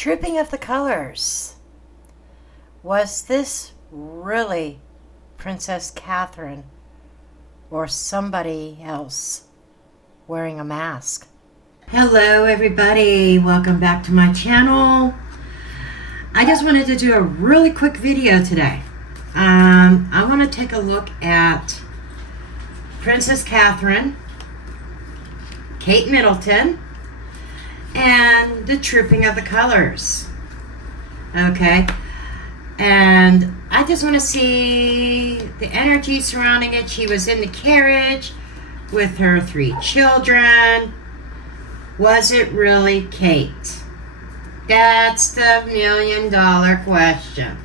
Trooping of the colors. Was this really Princess Catherine or somebody else wearing a mask? Hello everybody, welcome back to my channel. I just wanted to do a really quick video today. I want to take a look at Princess Catherine, Kate Middleton, and the Trooping of the Colors. Okay, and I just want to see the energy surrounding it. She was in the carriage with her 3 children. Was it really Kate? That's the million-dollar question.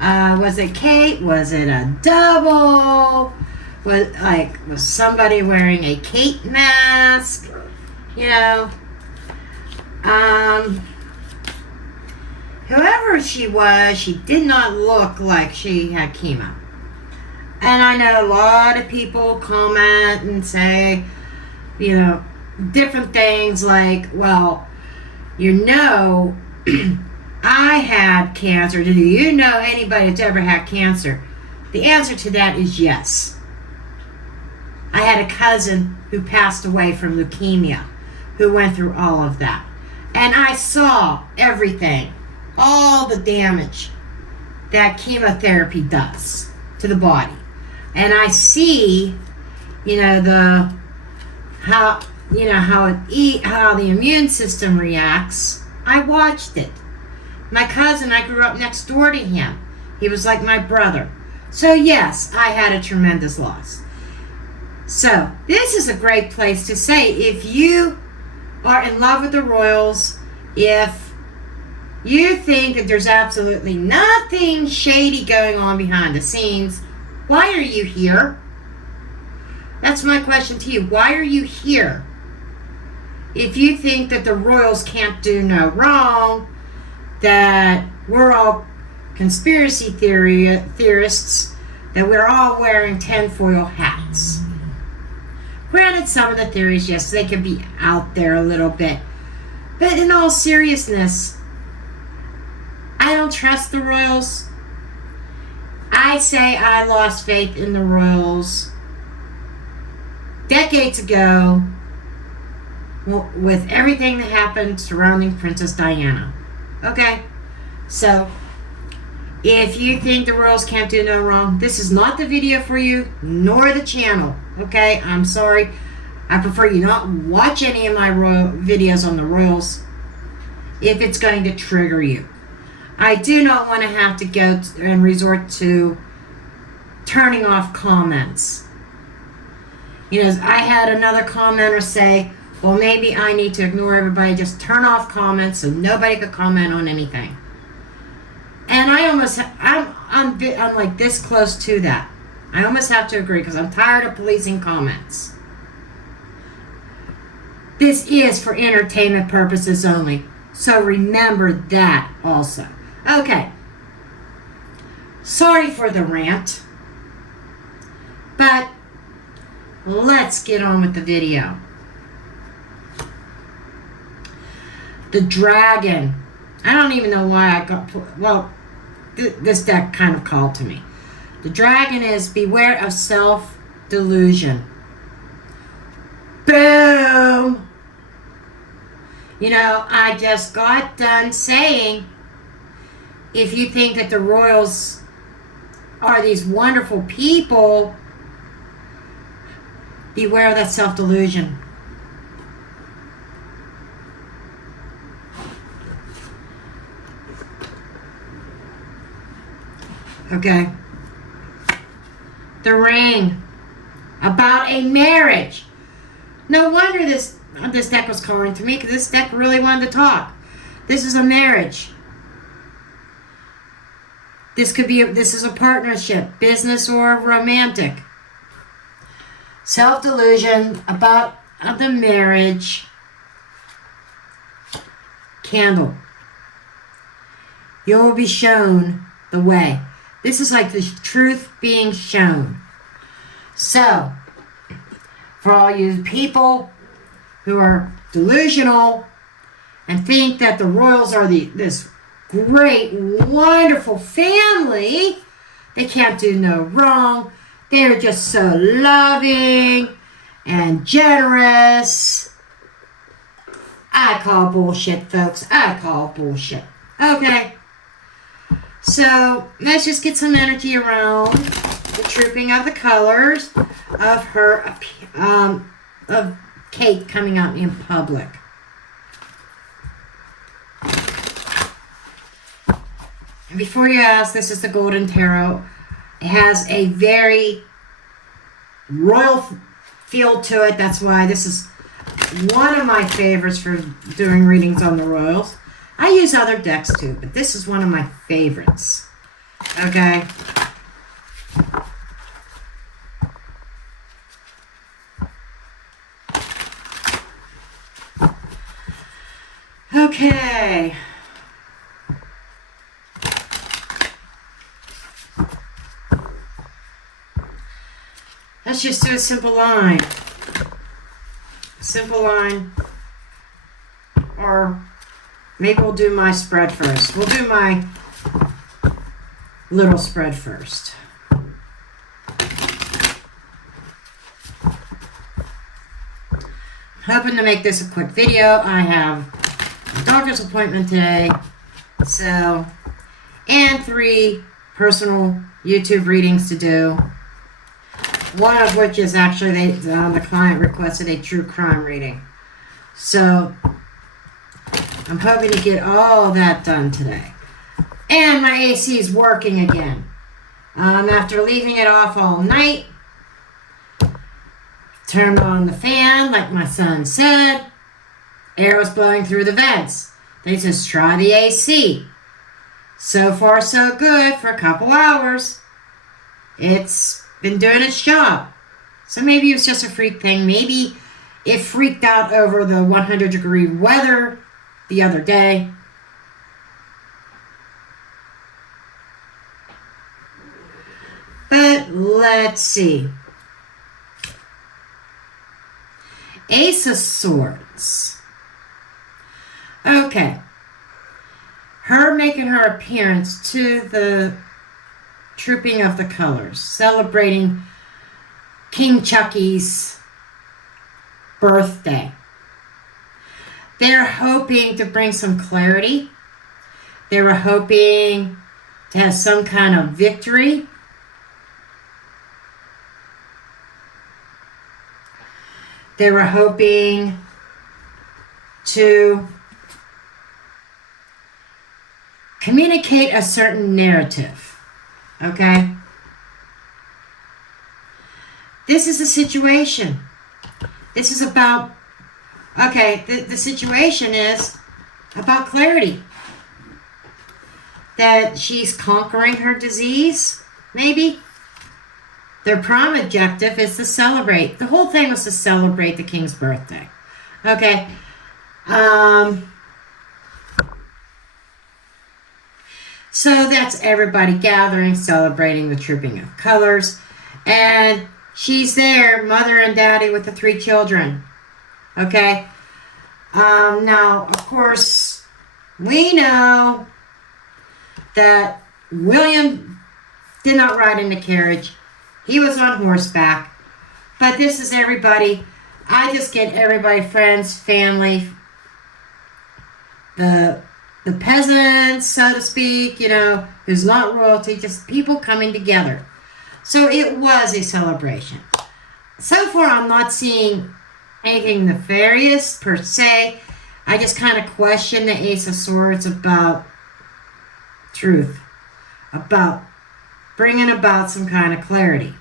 Was it Kate? Was it a double? Was somebody wearing a Kate mask? You know, whoever she was, she did not look like she had chemo. And I know a lot of people comment and say, you know, different things like, well, you know, I had cancer. Do you know anybody that's ever had cancer? The answer to that is yes. I had a cousin who passed away from leukemia, who went through all of that. And I saw everything, all the damage that chemotherapy does to the body. And I see, you know, how the immune system reacts. I watched it. My cousin, I grew up next door to him. He was like my brother. So yes, I had a tremendous loss. So this is a great place to say, if you are in love with the royals, if you think that there's absolutely nothing shady going on behind the scenes, why are you here? That's my question to you. Why are you here? If you think that the royals can't do no wrong, that we're all conspiracy theorists, that we're all wearing tinfoil hats. Granted, some of the theories, yes, they could be out there a little bit. But in all seriousness, I don't trust the royals. I say I lost faith in the royals decades ago with everything that happened surrounding Princess Diana. Okay? So, if you think the royals can't do no wrong, this is not the video for you, nor the channel. Okay? I'm sorry. I prefer you not watch any of my videos on the royals if it's going to trigger you. I do not want to have to go and resort to turning off comments. You know, I had another commenter say, well, maybe I need to ignore everybody, just turn off comments so nobody could comment on anything. And I'm like this close to that. I almost have to agree because I'm tired of policing comments. This is for entertainment purposes only. So remember that also. Okay. Sorry for the rant. But let's get on with the video. The dragon. I don't even know why I got... Well, this deck kind of called to me. The dragon is beware of self-delusion. Boom! You know, I just got done saying, if you think that the royals are these wonderful people, beware of that self-delusion. Okay. The ring. About a marriage. No wonder this deck was calling to me, because this deck really wanted to talk. This is a marriage. This is a partnership, business or romantic. Self-delusion about the marriage. Candle. You will be shown the way. This is like the truth being shown. So, for all you people who are delusional and think that the royals are this great, wonderful family. They can't do no wrong. They're just so loving and generous. I call bullshit, folks. I call bullshit. Okay. So let's just get some energy around the trooping of the colors of her, of Kate coming out in public. And before you ask, this is the Golden Tarot. It has a very royal feel to it. That's why this is one of my favorites for doing readings on the royals. I use other decks too, but this is one of my favorites. Okay. Okay. Let's just do a simple line. Simple line. Or maybe we'll do my spread first. We'll do my little spread first. Hoping to make this a quick video. I have a doctor's appointment today. So, and 3 personal YouTube readings to do. One of which is actually the client requested a true crime reading. So, I'm hoping to get all that done today. And my AC is working again. After leaving it off all night, turned on the fan like my son said. Air was blowing through the vents. They just try the AC. So far so good for a couple hours. It's been doing its job. So maybe it was just a freak thing. Maybe it freaked out over the 100-degree weather the other day. But let's see. Ace of Swords. Okay. Her making her appearance to the trooping of the colors, celebrating King Chucky's birthday. They're hoping to bring some clarity. They were hoping to have some kind of victory. They were hoping to communicate a certain narrative. Okay? This is a situation. This is about, okay, the situation is about clarity. That she's conquering her disease, maybe. Their prime objective is to celebrate. The whole thing was to celebrate the king's birthday. Okay. So that's everybody gathering, celebrating the trooping of colors. And she's there, mother and daddy with the 3 children. Okay. Now, of course, we know that William did not ride in the carriage. He was on horseback. But this is everybody. I just get everybody, friends, family, the peasants, so to speak, you know, who's not royalty, just people coming together. So it was a celebration. So far, I'm not seeing anything nefarious per se. I just kind of question the Ace of Swords about truth, about bringing about some kind of clarity.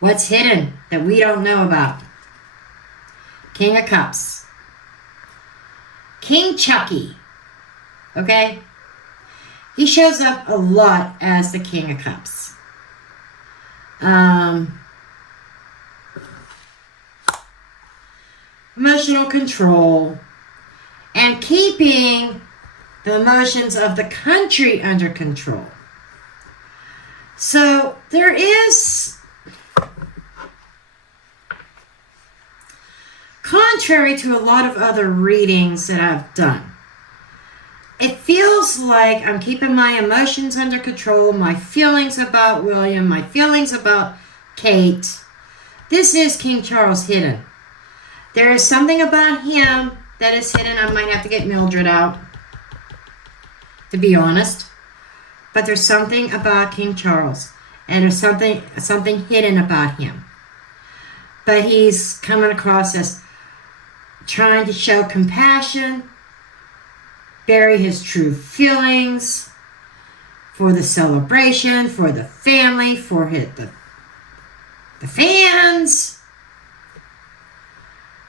What's hidden that we don't know about? King of Cups. King Chucky. Okay? He shows up a lot as the King of Cups. Emotional control. And keeping the emotions of the country under control. So there is contrary to a lot of other readings that I've done, it feels like I'm keeping my emotions under control, my feelings about William, my feelings about Kate. This is King Charles hidden. There is something about him that is hidden. I might have to get Mildred out, to be honest. But there's something about King Charles, and there's something hidden about him. But he's coming across as trying to show compassion, bury his true feelings for the celebration, for the family, for the fans.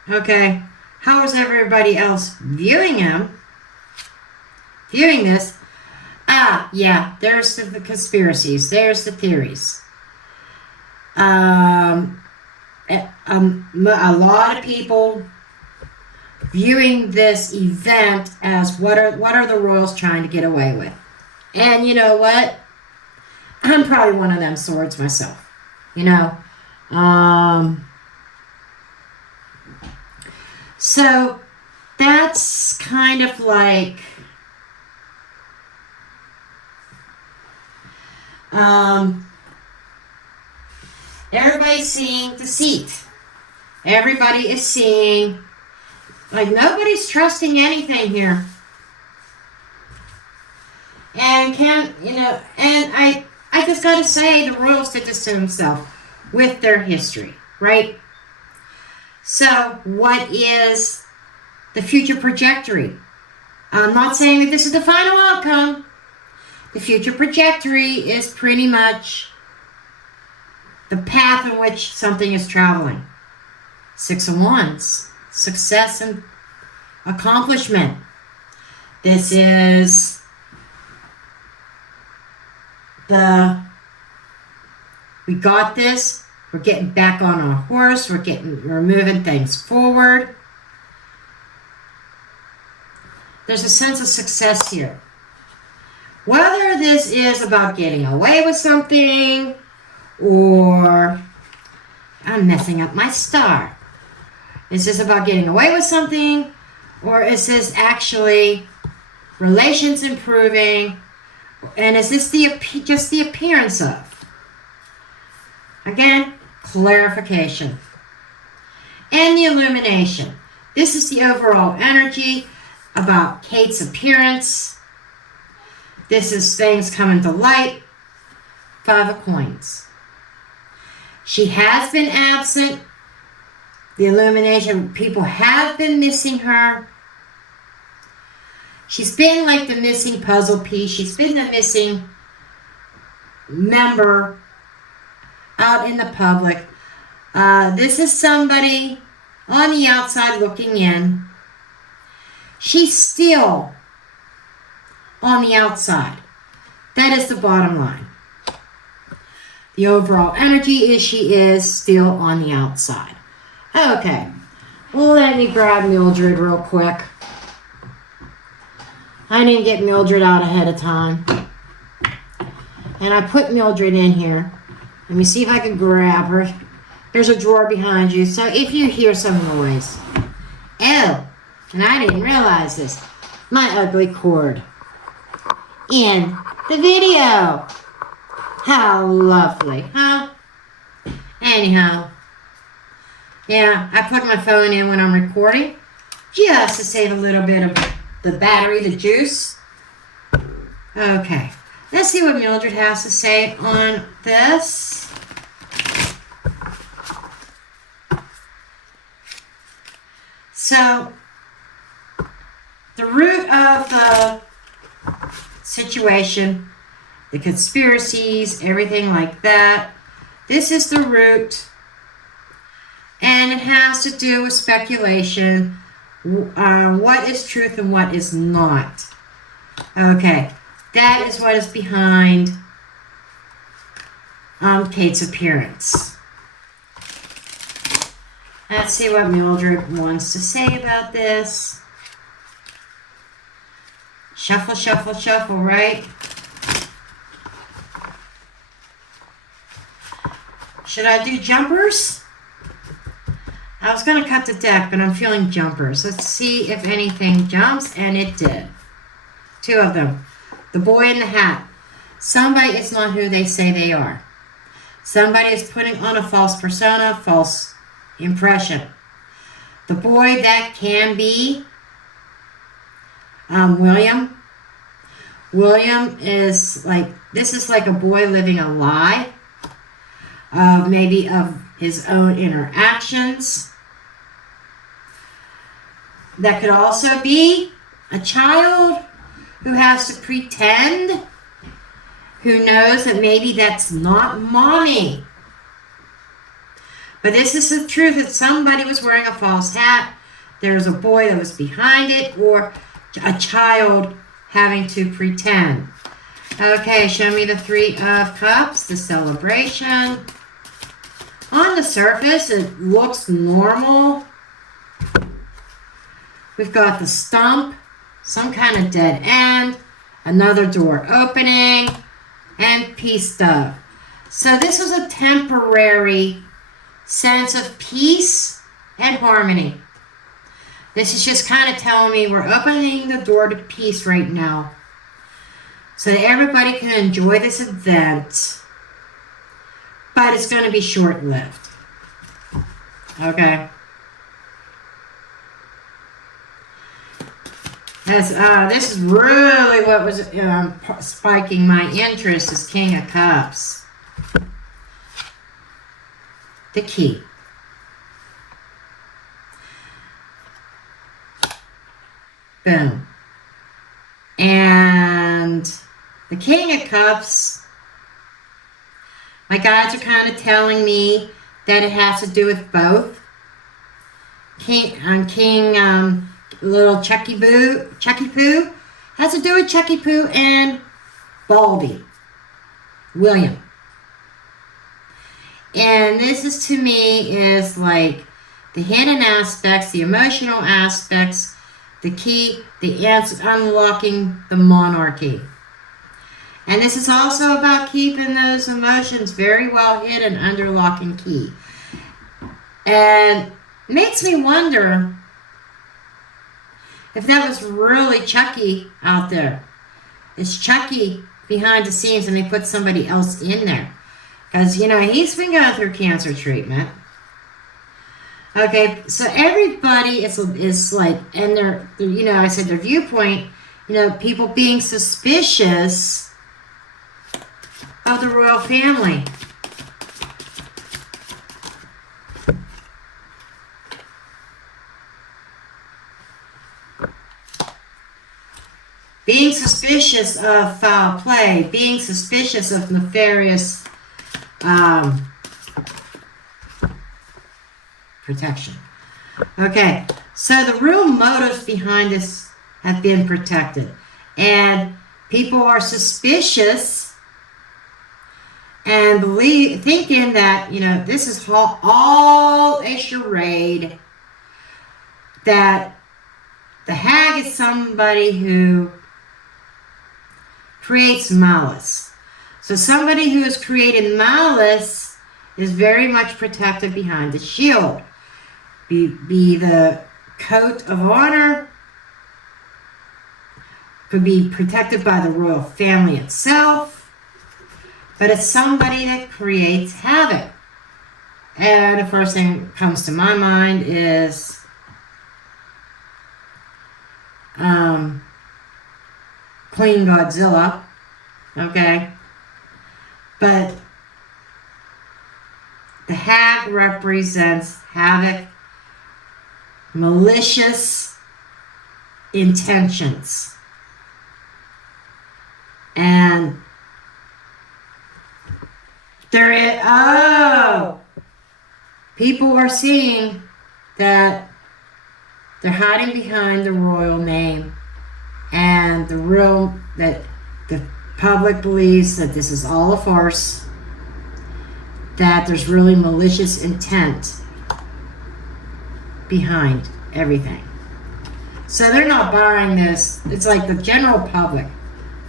Okay, how is everybody else viewing him? Viewing this? Ah, yeah, there's the conspiracies. There's the theories. A lot of people viewing this event as what are the royals trying to get away with. And you know what? I'm probably one of them swords myself. You know? So that's kind of like everybody's seeing deceit. Everybody is seeing, like, nobody's trusting anything here. And I just gotta say, the royals did this to themselves with their history, right? So, what is the future trajectory? I'm not saying that this is the final outcome. The future trajectory is pretty much the path in which something is traveling. 6 of Wands, success and accomplishment. This is we got this. We're getting back on our horse. We're moving things forward. There's a sense of success here. Whether this is about getting away with something, or I'm messing up my star. Is this about getting away with something, or is this actually relations improving, and is this just the appearance of? Again, clarification. And the illumination. This is the overall energy about Kate's appearance. This is things coming to light. 5 of Coins. She has been absent. The illumination, people have been missing her. She's been like the missing puzzle piece. She's been the missing member out in the public. This is somebody on the outside looking in. She's still on the outside. That is the bottom line. The overall energy is she is still on the outside. Okay. Let me grab Mildred real quick. I didn't get Mildred out ahead of time. And I put Mildred in here. Let me see if I can grab her. There's a drawer behind you, so if you hear some noise. Oh, and I didn't realize this. My ugly cord in the video. How lovely, huh? Anyhow. Yeah, I put my phone in when I'm recording, just to save a little bit of the battery, the juice. Okay, let's see what Mildred has to say on this. So, the root of the situation, the conspiracies, everything like that, this is the root. And it has to do with speculation, what is truth and what is not. Okay, that is what is behind Kate's appearance. Let's see what Mildred wants to say about this. Shuffle, shuffle, shuffle, right? Should I do jumpers? I was going to cut the deck, but I'm feeling jumpers. Let's see if anything jumps, and it did. 2 of them. The boy in the hat. Somebody is not who they say they are. Somebody is putting on a false persona, false impression. The boy that can be William. William is like, this is like a boy living a lie, maybe of his own interactions. That could also be a child who has to pretend, who knows that maybe that's not mommy. But this is the truth, that somebody was wearing a false hat. There's a boy that was behind it, or a child having to pretend. Okay, show me the 3 of Cups, the celebration. On the surface, it looks normal. We've got the stump, some kind of dead end, another door opening, and peace dove. So this was a temporary sense of peace and harmony. This is just kind of telling me we're opening the door to peace right now, so that everybody can enjoy this event, but it's going to be short-lived. Okay. This is really what was spiking my interest, is King of Cups. The key. Boom. And the King of Cups, my guides are kind of telling me that it has to do with both. Little Chucky Poo, has to do with Chucky Poo and Baldy, William. And this is, to me, is like the hidden aspects, the emotional aspects, the key, the answer, unlocking the monarchy. And this is also about keeping those emotions very well hidden under lock and key. And makes me wonder if that was really Chucky out there. Is Chucky behind the scenes and they put somebody else in there? Because, you know, he's been going through cancer treatment. Okay, so everybody is like, and their, you know, I said their viewpoint, you know, people being suspicious of the royal family. Being suspicious of foul play, being suspicious of nefarious protection. Okay, so the real motives behind this have been protected. And people are suspicious and thinking that, you know, this is all a charade, that the hag is somebody who creates malice. So somebody who has created malice is very much protected behind the shield. Be the coat of honor, could be protected by the royal family itself, but it's somebody that creates havoc. And the first thing that comes to my mind is Queen Godzilla, okay? But the hag represents havoc, malicious intentions. And people are seeing that they're hiding behind the royal name, and that the public believes that this is all a farce, that there's really malicious intent behind everything. So they're not buying this. It's like the general public,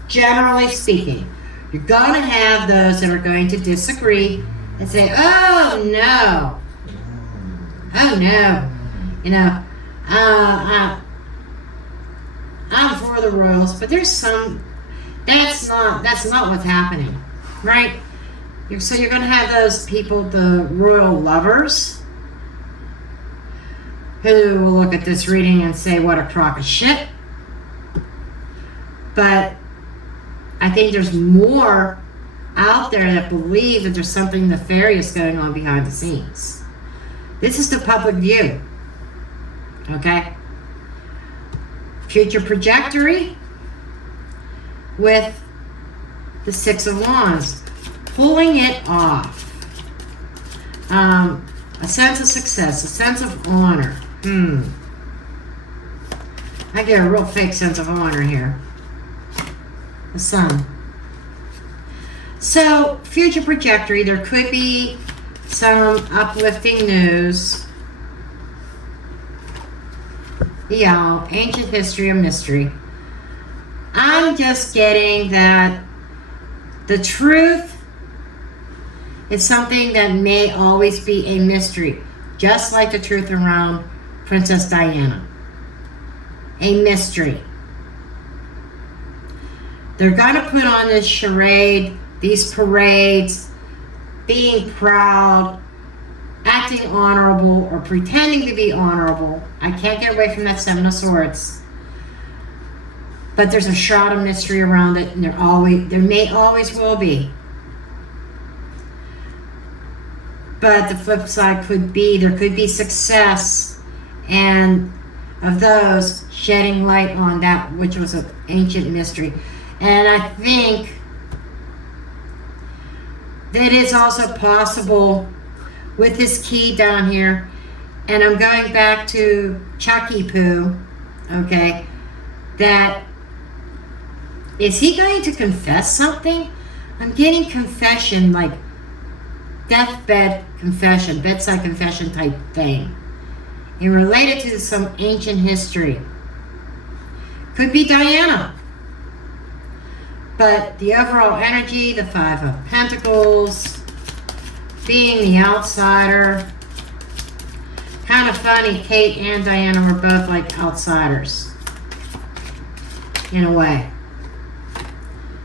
generally speaking. You're going to have those that are going to disagree and say, oh no, Oh no, you know, I'm for the royals, but there's some. That's not what's happening, right? So you're going to have those people, the royal lovers, who will look at this reading and say, "What a crock of shit." But I think there's more out there that believe that there's something nefarious going on behind the scenes. This is the public view. Okay? Future Projectory with the Six of Wands. Pulling it off. A sense of success, a sense of honor. I get a real fake sense of honor here. The Sun. So, future Projectory, there could be some uplifting news. Yeah, ancient history or mystery. I'm just getting that the truth is something that may always be a mystery, just like the truth around Princess Diana. A mystery. They're going to put on this charade, these parades, being proud, acting honorable, or pretending to be honorable. I can't get away from that Seven of Swords. But there's a shroud of mystery around it, and there may always will be. But the flip side could be, there could be success, and of those shedding light on that which was an ancient mystery. And I think that it's also possible with this key down here, and I'm going back to Chucky Poo, okay, that is he going to confess something? I'm getting confession, like deathbed confession, bedside confession type thing, and related to some ancient history. Could be Diana. But the overall energy, the Five of Pentacles, being the outsider. Kind of funny, Kate and Diana were both like outsiders. In a way.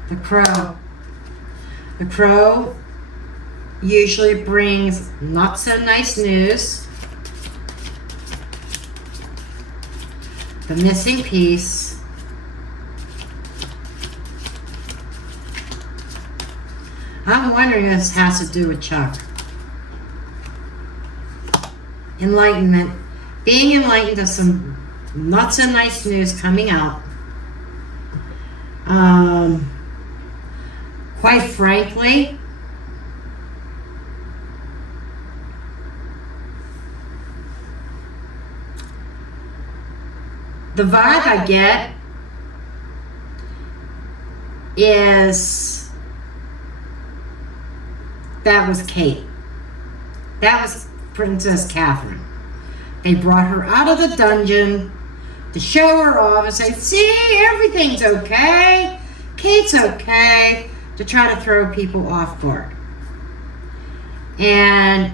The Crow. The Crow usually brings not so nice news. The missing piece. I'm wondering if this has to do with Chuck. Enlightenment. Being enlightened to some not so nice news coming out. Quite frankly, the vibe I get is that was Kate. That was Princess Catherine. They brought her out of the dungeon to show her off and say, see, everything's okay. Kate's okay. To try to throw people off guard. And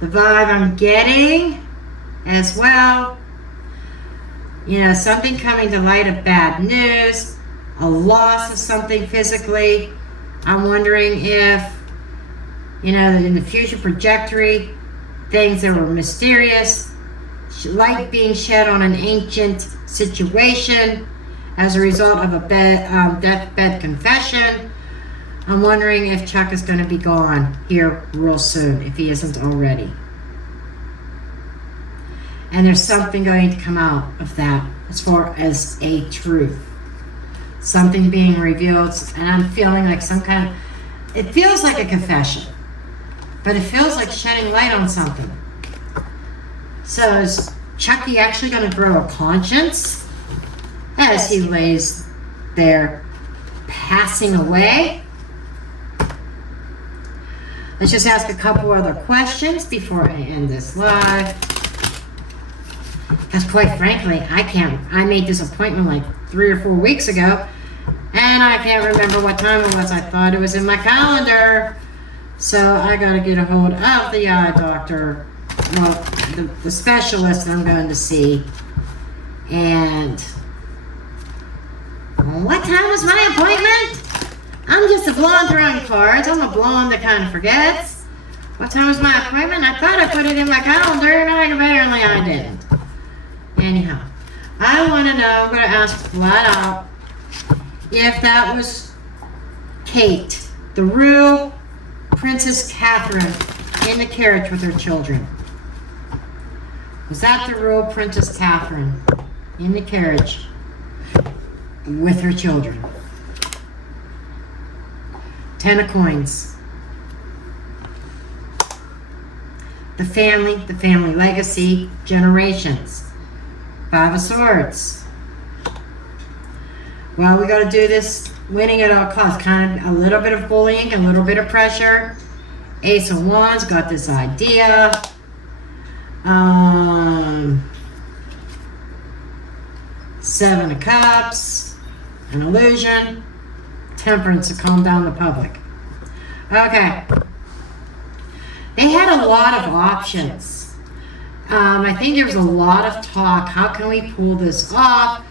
the vibe I'm getting as well, you know, something coming to light of bad news, a loss of something physically. I'm wondering if, you know, in the future Projectory, things that were mysterious, light being shed on an ancient situation as a result of a deathbed confession. I'm wondering if Chuck is going to be gone here real soon, if he isn't already. And there's something going to come out of that as far as a truth. Something being revealed, and I'm feeling like some kind of, it feels like a confession, but it feels like shedding light on something. So is Chucky actually going to grow a conscience as he lays there passing away? Let's just ask a couple other questions before I end this live. Because quite frankly, I made this appointment like 3 or 4 weeks ago, and I can't remember what time it was. I thought it was in my calendar. So I gotta get a hold of the eye doctor well, the specialist that I'm going to see. And what time was my appointment? I'm just a blonde throwing cards. I'm a blonde that kind of forgets. What time was my appointment? I thought I put it in my calendar, and apparently I didn't. Anyhow, I want to know, I'm going to ask flat out, if that was Kate, the real Princess Catherine, in the carriage with her children. Was that the real Princess Catherine in the carriage with her children? 10 of coins. The family legacy, generations. 5 of swords. Well, we got to do this winning at all costs. Kind of a little bit of bullying, a little bit of pressure. Ace of Wands, got this idea. Seven of Cups, an illusion. Temperance to calm down the public. Okay. They had a lot of options. I think there was a lot of talk. How can we pull this off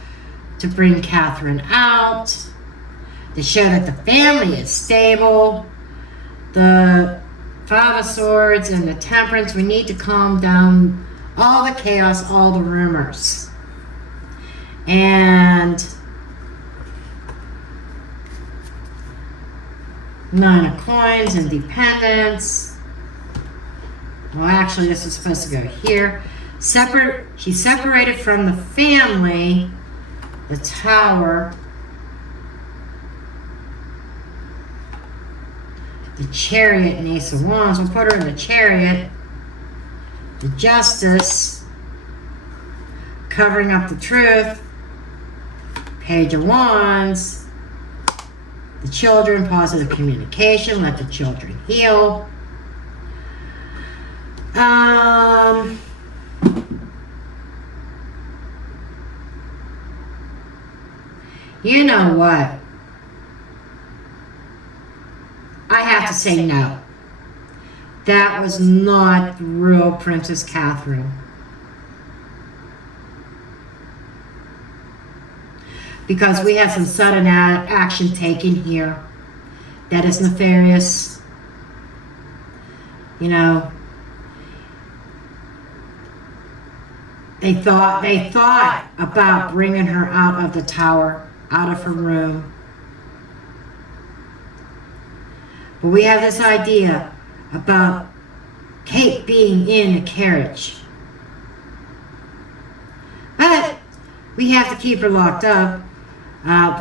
to bring Catherine out? To show that the family is stable. The 5 of Swords and the Temperance. We need to calm down all the chaos, all the rumors. And 9 of Coins, Independence. Well, actually, this is supposed to go here. She's separated from the family. The Tower. The Chariot and Ace of Wands. We'll put her in the Chariot. The Justice. Covering up the truth. Page of Wands. The children, positive communication. Let the children heal. You know what? I have to say no. That was not real Princess Catherine. Because we have some sudden action taken here that is nefarious. You know, they thought about bringing her out of the tower, out of her room. But we have this idea about Kate being in the carriage. But we have to keep her locked up,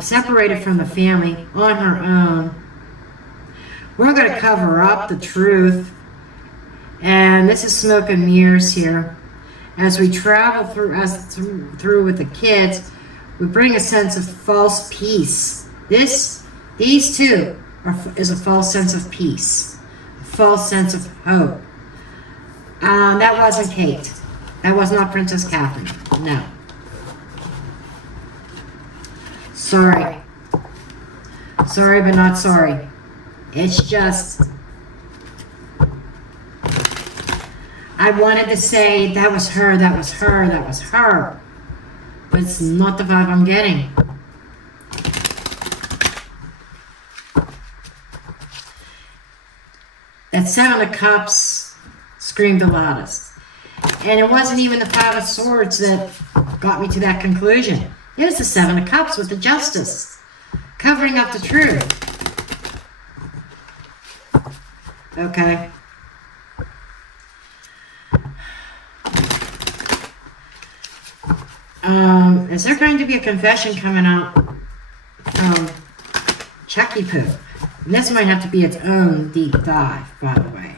separated from the family, on her own. We're going to cover up the truth. And this is smoke and mirrors here. As we travel through with the kids, we bring a sense of false peace. These two is a false sense of peace, a false sense of hope. That wasn't Kate. That was not Princess Catherine. No. Sorry. Sorry, but not sorry. It's just, I wanted to say that was her, that was her, that was her. But it's not the vibe I'm getting. That 7 of Cups screamed the loudest. And it wasn't even the 5 of Swords that got me to that conclusion. It was the 7 of Cups with the Justice, covering up the truth. Okay. Is there going to be a confession coming out from Chucky Poo? And this might have to be its own deep dive, by the way.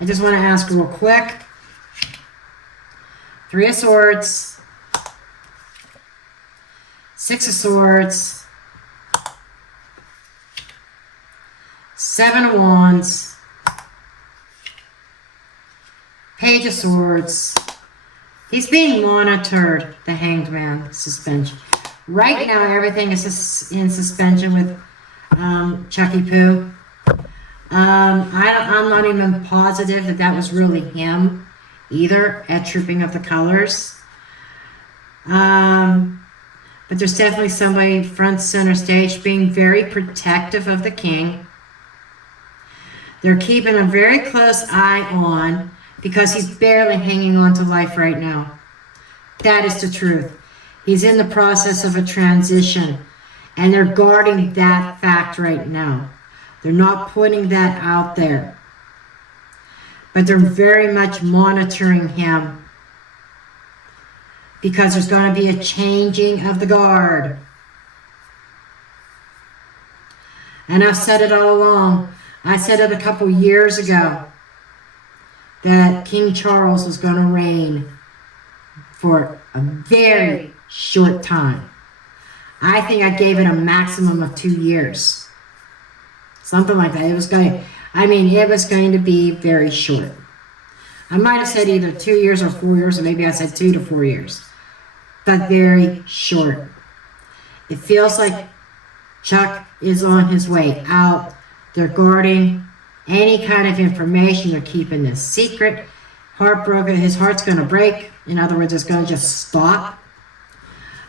I just want to ask real quick. 3 of Swords. 6 of Swords. 7 of Wands. Page of Swords. He's being monitored, the Hanged Man, suspension. Right now, everything is in suspension with Chucky Poo. I'm not even positive that that was really him either at Trooping of the Colors. But there's definitely somebody front center stage being very protective of the king. They're keeping a very close eye on because he's barely hanging on to life right now. That is the truth. He's in the process of a transition, and they're guarding that fact right now. They're not putting that out there, but they're very much monitoring him because there's going to be a changing of the guard. And I've said it all along. I said it a couple years ago that King Charles was going to reign for a very short time. I think I gave it a maximum of 2 years. Something like that. It was going to be very short. I might have said either 2 years or 4 years, or maybe I said 2 to 4 years. But very short. It feels like Chuck is on his way out. They're guarding any kind of information. They're keeping this secret. Heartbroken. His heart's going to break. In other words, it's going to just stop.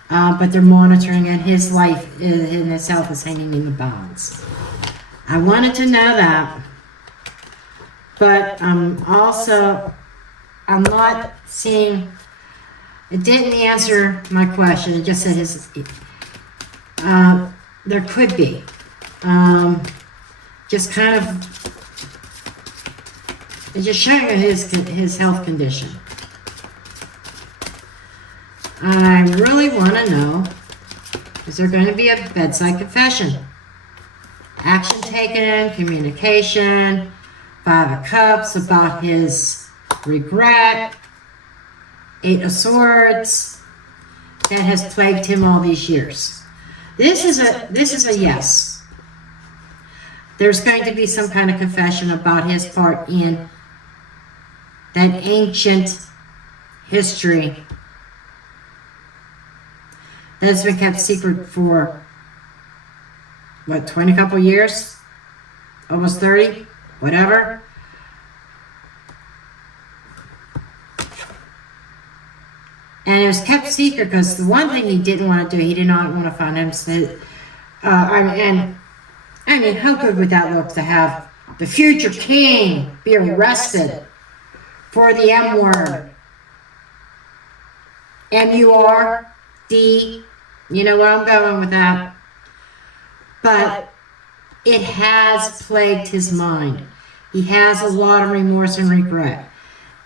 But they're monitoring, and his life and his health is hanging in the balance. I wanted to know that. But also, I'm not seeing... It didn't answer my question. It just said there could be. Just kind of, it's just showing his health condition. I really want to know, is there going to be a bedside confession? Action taken, communication, 5 of Cups about his regret, 8 of Swords that has plagued him all these years. This is a yes. There's going to be some kind of confession about his part in that ancient history that has been kept secret for, 20 couple years? Almost 30? Whatever. And it was kept secret because the one thing he didn't want to do, he did not want to find him. How good would that look to have the future king be arrested for the M word? M-U-R-D. You know where I'm going with that. But it has plagued his mind. He has a lot of remorse and regret.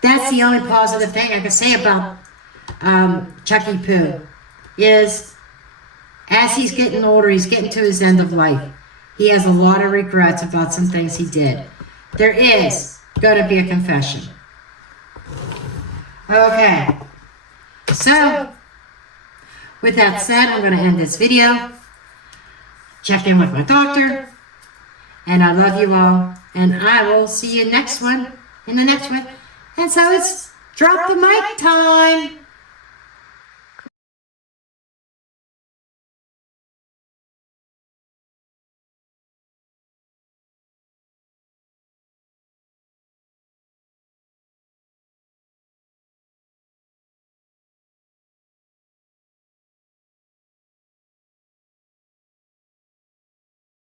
That's the only positive thing I can say about Chucky Poo, is as he's getting older, he's getting to his end of life. He has a lot of regrets about some things he did. There is going to be a confession. Okay. So, with that said, I'm going to end this video. Check in with my doctor. And I love you all. And I will see you in the next one. And so it's drop the mic time.